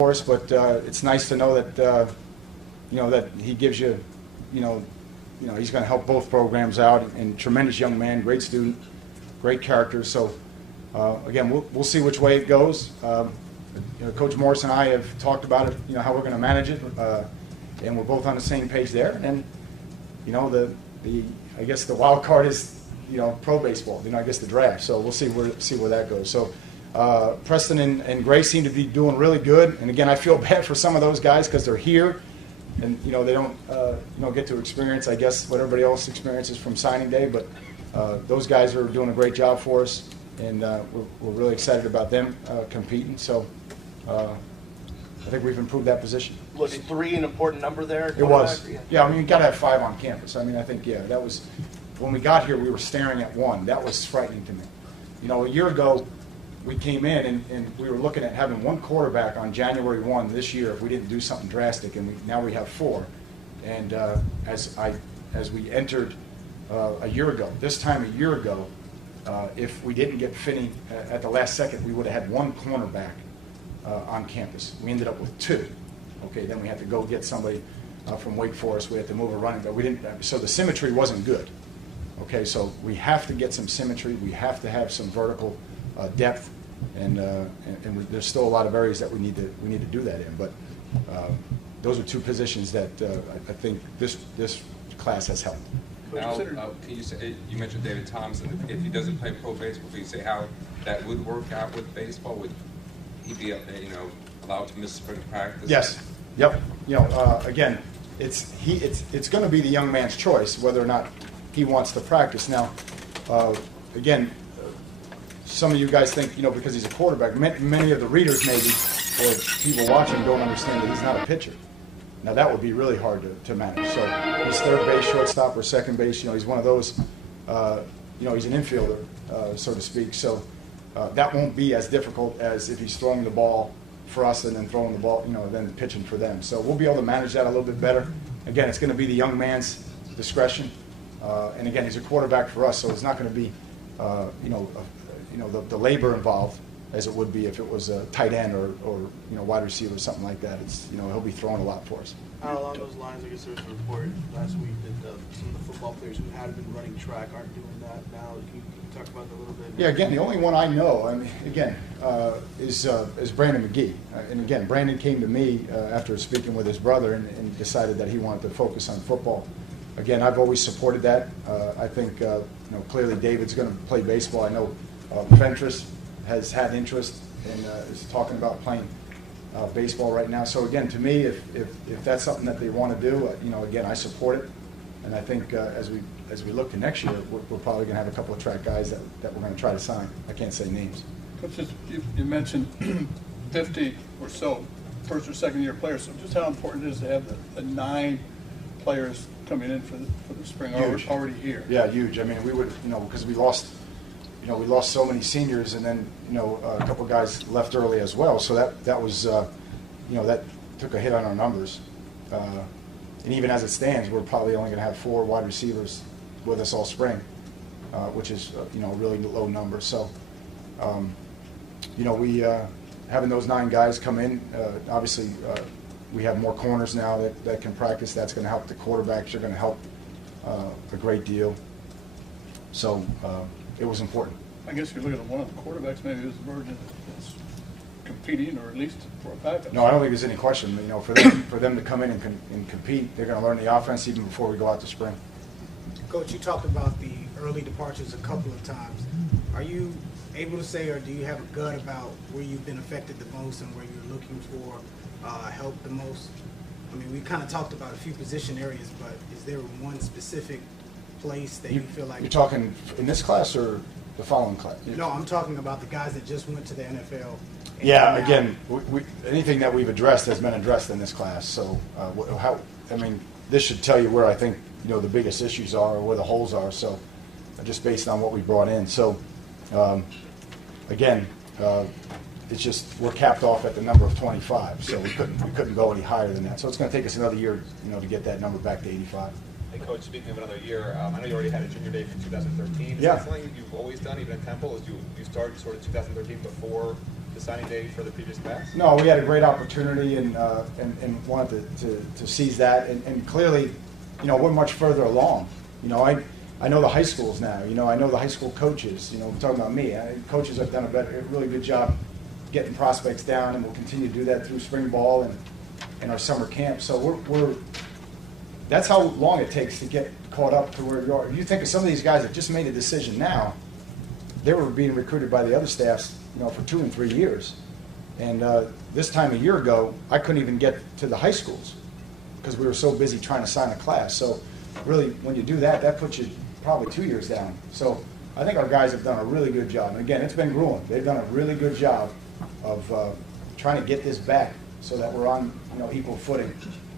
course, but it's nice to know that that he gives you, he's going to help both programs out. And tremendous young man, great student, great character. So again, we'll see which way it goes. Coach Morris and I have talked about it, how we're going to manage it, and we're both on the same page there. And I guess the wild card is pro baseball. I guess the draft. So we'll see where that goes. So. Preston and Gray seem to be doing really good, and again, I feel bad for some of those guys because they're here, and they don't get to experience, I guess, what everybody else experiences from signing day. But those guys are doing a great job for us, and we're really excited about them competing. So I think we've improved that position. Was 3 an important number there? It was. Yeah, I mean, you got to have 5 on campus. I mean, I think that was when we got here. We were staring at 1. That was frightening to me. A year ago. We came in and we were looking at having 1 quarterback on January 1 this year if we didn't do something drastic, and now we have 4. And as we entered a year ago, this time a year ago, if we didn't get Finney at the last second, we would have had 1 cornerback on campus. We ended up with 2. Okay, then we had to go get somebody from Wake Forest. We had to move a running back. We didn't. So the symmetry wasn't good. Okay, so we have to get some symmetry. We have to have some vertical depth, and there's still a lot of areas that we need to do that in. But those are 2 positions that I think this class has helped. Now, can you say, you mentioned David Thompson. If he doesn't play pro baseball, can you say how that would work out with baseball? Would he be allowed to miss spring practice? Yes. Yep. Again, it's going to be the young man's choice whether or not he wants to practice. Now, again. Some of you guys think, because he's a quarterback, many of the readers maybe, or people watching, don't understand that he's not a pitcher. Now, that would be really hard to manage. So he's third base, shortstop, or second base. He's one of those, he's an infielder, so to speak. So that won't be as difficult as if he's throwing the ball for us and then throwing the ball, then pitching for them. So we'll be able to manage that a little bit better. Again, it's going to be the young man's discretion. And again, he's a quarterback for us, so it's not going to be, the labor involved as it would be if it was a tight end or wide receiver or something like that. It's he'll be throwing a lot for us. Along those lines, I guess there was a report last week that some of the football players who had been running track aren't doing that now. Can you talk about that a little bit? Yeah, again, the only one I know, is Brandon McGee. And again, Brandon came to me after speaking with his brother and decided that he wanted to focus on football. Again, I've always supported that. I think clearly David's going to play baseball. I know. Fentress has had interest and is talking about playing baseball right now. So again, to me, if that's something that they want to do, again, I support it. And I think as we look to next year, we're probably going to have a couple of track guys that we're going to try to sign. I can't say names. Coach, you mentioned 50 or so first or second year players. So just how important it is to have the 9 players coming in for the spring already here? Yeah, huge. I mean, we would, because we lost. We lost so many seniors, and then a couple guys left early as well. So that was that took a hit on our numbers. And even as it stands, we're probably only going to have 4 wide receivers with us all spring, which is a really low number. So we having those 9 guys come in, obviously we have more corners now that can practice. That's going to help the quarterbacks. Are going to help a great deal. So. It was important. I guess you're looking at one of the quarterbacks maybe who's emerging that's competing, or at least for a backup. No, I don't think there's any question. For them to come in and compete, they're going to learn the offense even before we go out to spring. Coach, you talked about the early departures a couple of times. Are you able to say, or do you have a gut about where you've been affected the most and where you're looking for help the most? I mean, we kind of talked about a few position areas, but is there one specific place that you feel like... You're talking in this class or the following class? No, I'm talking about the guys that just went to the NFL. Yeah, again, anything that we've addressed has been addressed in this class. So, this should tell you where I think, the biggest issues are or where the holes are. So, just based on what we brought in. So, again, it's just we're capped off at the number of 25. So we couldn't go any higher than that. So it's going to take us another year, to get that number back to 85. Hey, Coach, speaking of another year, I know you already had a junior day for 2013. Is that something you've always done, even at Temple? Is you started sort of 2013 before the signing day for the previous class? No, we had a great opportunity and wanted to seize that. And clearly, you know, we're much further along. You know, I know the high schools now. You know, I know the high school coaches. You know, we're talking about me. Coaches have done a really good job getting prospects down, and we'll continue to do that through spring ball and our summer camp. So that's how long it takes to get caught up to where you are. If you think of some of these guys that just made a decision now, they were being recruited by the other staffs, you know, for 2 and 3 years. And this time a year ago, I couldn't even get to the high schools because we were so busy trying to sign a class. So really, when you do that, that puts you probably 2 years down. So I think our guys have done a really good job. And again, it's been grueling. They've done a really good job of trying to get this back so that we're on, you know, equal footing.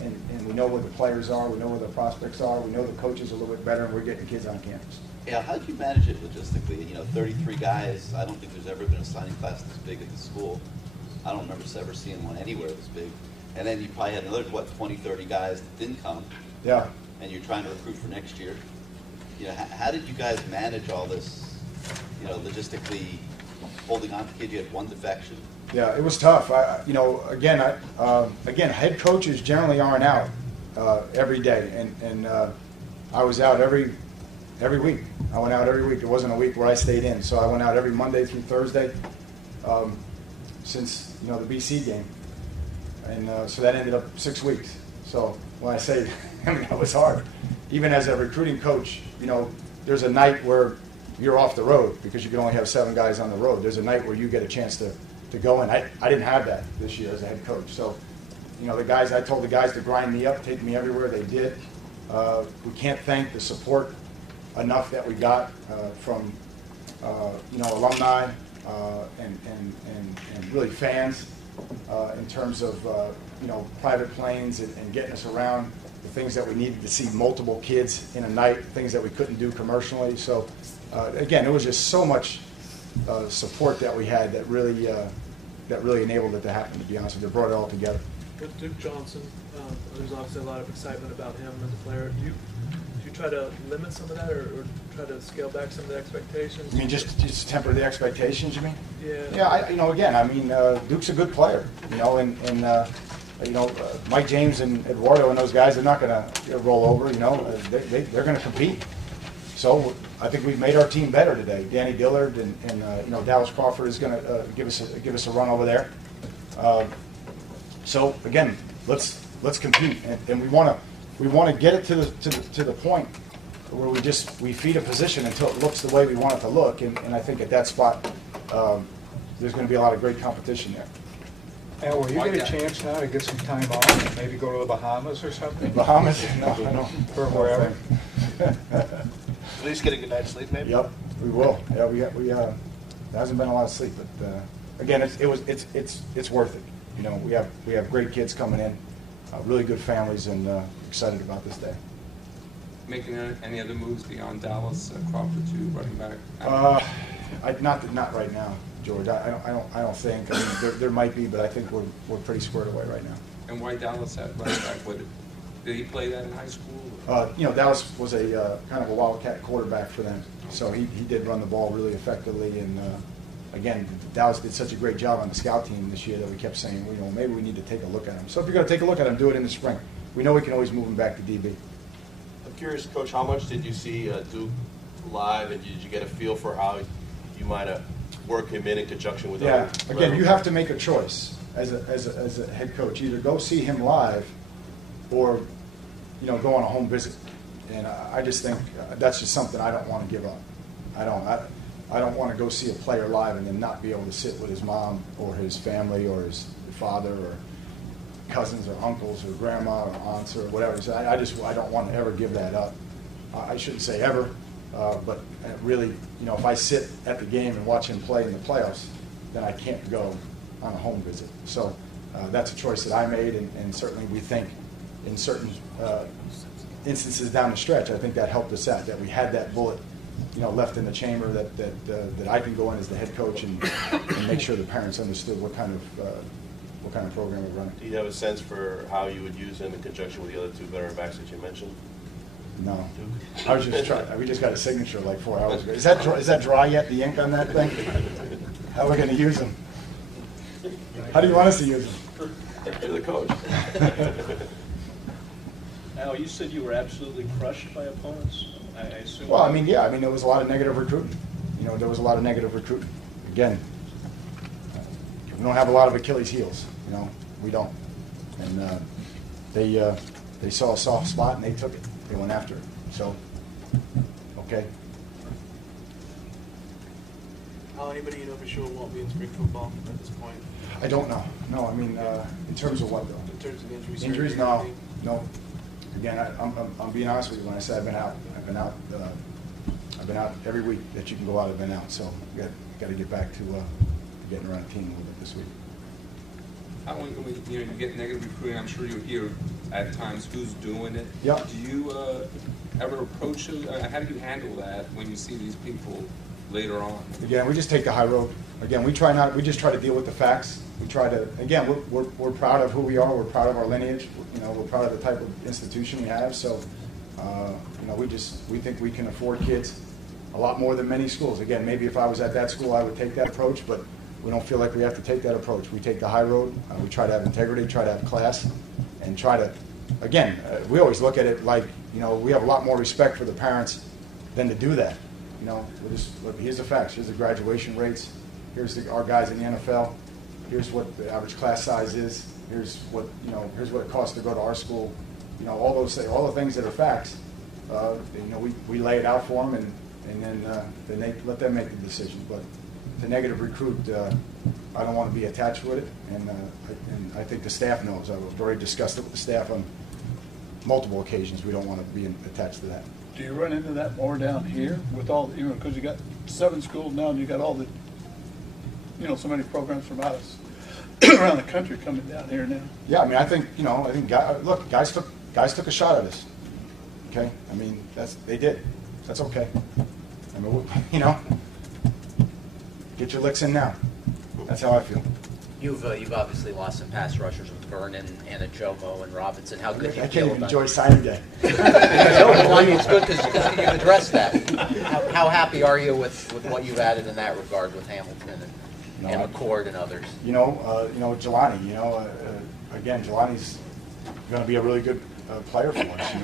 And we know where the players are, we know where the prospects are, we know the coaches a little bit better, and we're getting kids on campus. Yeah, how did you manage it logistically? You know, 33 guys. I don't think there's ever been a signing class this big at the school. I don't remember ever seeing one anywhere this big. And then you probably had another, 20, 30 guys that didn't come. Yeah. And you're trying to recruit for next year. You know, how did you guys manage all this, you know, logistically holding on to kids? You had one defection. Yeah, it was tough. You know, again, head coaches generally aren't out every day, and I was out every week. I went out every week. It wasn't a week where I stayed in, so I went out every Monday through Thursday since, you know, the BC game, and so that ended up 6 weeks. So when I say, I mean, that was hard. Even as a recruiting coach, you know, there's a night where you're off the road because you can only have 7 guys on the road. There's a night where you get a chance to go in. I didn't have that this year as a head coach. So, you know, I told the guys to grind me up, take me everywhere. They did. We can't thank the support enough that we got from, you know, alumni and really fans in terms of, you know, private planes and getting us around, the things that we needed to see multiple kids in a night, things that we couldn't do commercially. So, again, it was just so much support that we had that really enabled it to happen, to be honest with you. It brought it all together. With Duke Johnson, there's obviously a lot of excitement about him as a player. Do you try to limit some of that or try to scale back some of the expectations? You mean just temper the expectations, you mean? Yeah. Yeah, you know, again, I mean, Duke's a good player, you know, and you know, Mike James and Eduardo and those guys are not going to roll over, you know. They're going to compete. So I think we've made our team better today. Danny Dillard and you know, Dallas Crawford is going to give us a run over there. So again, let's compete, and we want to get it to the point where we feed a position until it looks the way we want it to look, and I think at that spot there's going to be a lot of great competition there. And will you get a chance now to get some time off and maybe go to the Bahamas or something? Bahamas? No, I don't. Or wherever. At least get a good night's sleep, maybe. Yep, we will. Yeah, we there hasn't been a lot of sleep, but again, it's worth it. You know, we have great kids coming in, really good families, and excited about this day. Making any other moves beyond Dallas, Crawford to running back? Not right now, George. I don't think. I mean, there might be, but I think we're pretty squared away right now. And why Dallas at running back? Did he play that in high school? You know, Dallas was a kind of a wildcat quarterback for them, so he did run the ball really effectively. And again, Dallas did such a great job on the scout team this year that we kept saying, well, you know, maybe we need to take a look at him. So if you're going to take a look at him, do it in the spring. We know we can always move him back to DB. I'm curious, Coach, how much did you see Duke live, and did you get a feel for how you might work him in conjunction with Yeah, other? again, you have to make a choice as a head coach. Either go see him live or, you know, go on a home visit. And I just think that's just something I don't want to give up. I don't want to go see a player live and then not be able to sit with his mom or his family or his father or cousins or uncles or grandma or aunts or whatever. So I don't want to ever give that up. I shouldn't say ever, but really, you know, if I sit at the game and watch him play in the playoffs, then I can't go on a home visit. So that's a choice that I made, and certainly we think in certain instances down the stretch, I think that helped us out, that we had that bullet, you know, left in the chamber that I can go in as the head coach and make sure the parents understood what kind of program we're running. Do you have a sense for how you would use him in conjunction with the other two veteran backs that you mentioned? No, I was just trying. We just got a signature like 4 hours ago. Is that dry yet? The ink on that thing? How are we going to use him? How do you want us to use them? You're the coach. Al, you said you were absolutely crushed by opponents. I assume. Well, I mean, yeah, I mean, there was a lot of negative recruiting. You know, there was a lot of negative recruiting. Again, we don't have a lot of Achilles heels. You know, we don't. And they saw a soft spot and they took it. They went after it. So, okay. How anybody you know for sure won't be in spring football at this point? I don't know. No, I mean, in terms of what though? In terms of injuries? Injuries? No, no. Again, I'm being honest with you. When I say I've been out, I've been out every week that you can go out. I've been out. So got to get back to getting around the team a little bit this week. How when you get negative recruiting, I'm sure you hear at times who's doing it. Yeah. Do you ever approach it? How do you handle that when you see these people later on? Again, we just take the high road. Again, we just try to deal with the facts. We try to, again, we're proud of who we are. We're proud of our lineage. You know, we're proud of the type of institution we have. So, you know, we think we can afford kids a lot more than many schools. Again, maybe if I was at that school, I would take that approach, but we don't feel like we have to take that approach. We take the high road. We try to have integrity, try to have class, and try to, again, we always look at it like, you know, we have a lot more respect for the parents than to do that. You know, look, here's the facts. Here's the graduation rates. Here's our guys in the NFL. Here's what the average class size is. Here's what it costs to go to our school. You know, all those things, all the things that are facts. You know, we lay it out for them, and then they let them make the decision. But the negative recruit, I don't want to be attached with it, and I think the staff knows. I've already discussed it with the staff on multiple occasions. We don't want to be attached to that. Do you run into that more down here with all, you know, because you got 7 schools now and you got all the, you know, so many programs from out of around the country coming down here now? Yeah, I mean, I think look, guys took a shot at us. Okay, I mean, they did. That's okay. I mean, you know, get your licks in now. That's how I feel. You've obviously lost some pass rushers with Vernon, Anajomo, and Robinson. How good do you I feel can't even about enjoy signing day. No, well, I mean, it's good because you've addressed that. How happy are you with what you've added in that regard with Hamilton and McCord and others? You know, Jelani. You know, again, Jelani's going to be a really good player for us.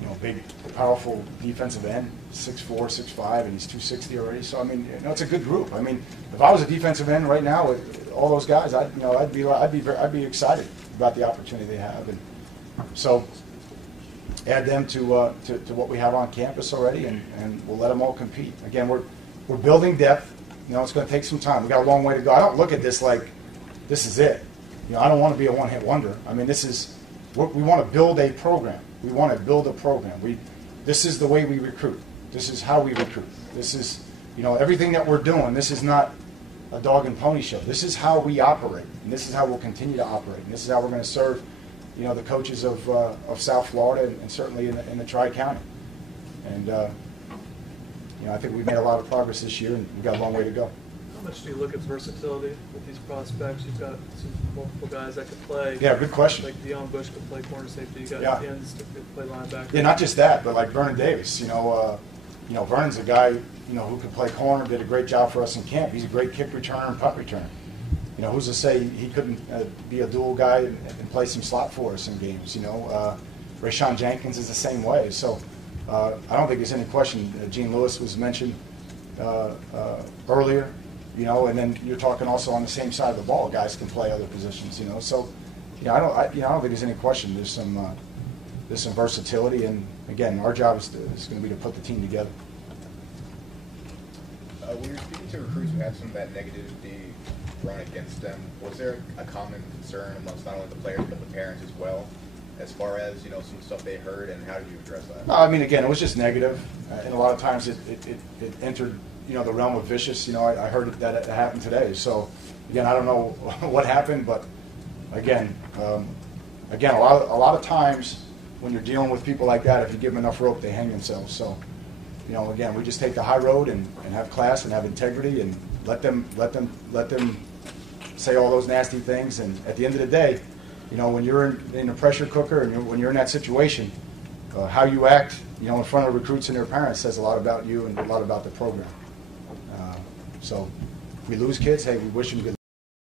You know, big, powerful defensive end, 6'4", 6'5", and he's 260 already. So I mean, you know, it's a good group. I mean, if I was a defensive end right now with all those guys, I'd be excited about the opportunity they have, and so add them to what we have on campus already, and we'll let them all compete. Again, we're building depth. You know, it's going to take some time. We got a long way to go. I don't look at this like this is it. You know, I don't want to be a one-hit wonder. I mean, we want to build a program. We want to build a program. This is the way we recruit. This is how we recruit. This is, you know, everything that we're doing. This is not a dog and pony show. This is how we operate, and this is how we'll continue to operate. And this is how we're going to serve, you know, the coaches of South Florida and certainly in the Tri-County. And you know, I think we've made a lot of progress this year, and we've got a long way to go. How much do you look at versatility with these prospects? You've got multiple guys that could play. Yeah, good question. Like Deion Bush could play corner safety. You got ends that could play linebacker. Yeah, not just that, but like Vernon Davis. You know, Vernon's a guy, you know, who can play corner. Did a great job for us in camp. He's a great kick returner and punt returner. You know, who's to say he couldn't be a dual guy and play some slot for us in games? You know, Rayshawn Jenkins is the same way. So I don't think there's any question. Gene Lewis was mentioned earlier. You know, and then you're talking also on the same side of the ball, guys can play other positions. You know, so I don't think there's any question. There's some versatility, and again, our job is going to be to put the team together. When you're speaking to recruits who have some of that negativity run against them, was there a common concern amongst not only the players but the parents as well, as far as, you know, some stuff they heard, and how did you address that? No, I mean, again, it was just negative, and a lot of times it entered, you know, the realm of vicious. You know, I heard that it happened today. So again, I don't know what happened, but again, a lot of times when you're dealing with people like that, if you give them enough rope, they hang themselves. So, you know, again, we just take the high road and have class and have integrity and let them say all those nasty things. And at the end of the day, you know, when you're in a pressure cooker and when you're in that situation, how you act, you know, in front of recruits and their parents says a lot about you and a lot about the program. So if we lose kids, hey, we wish them good.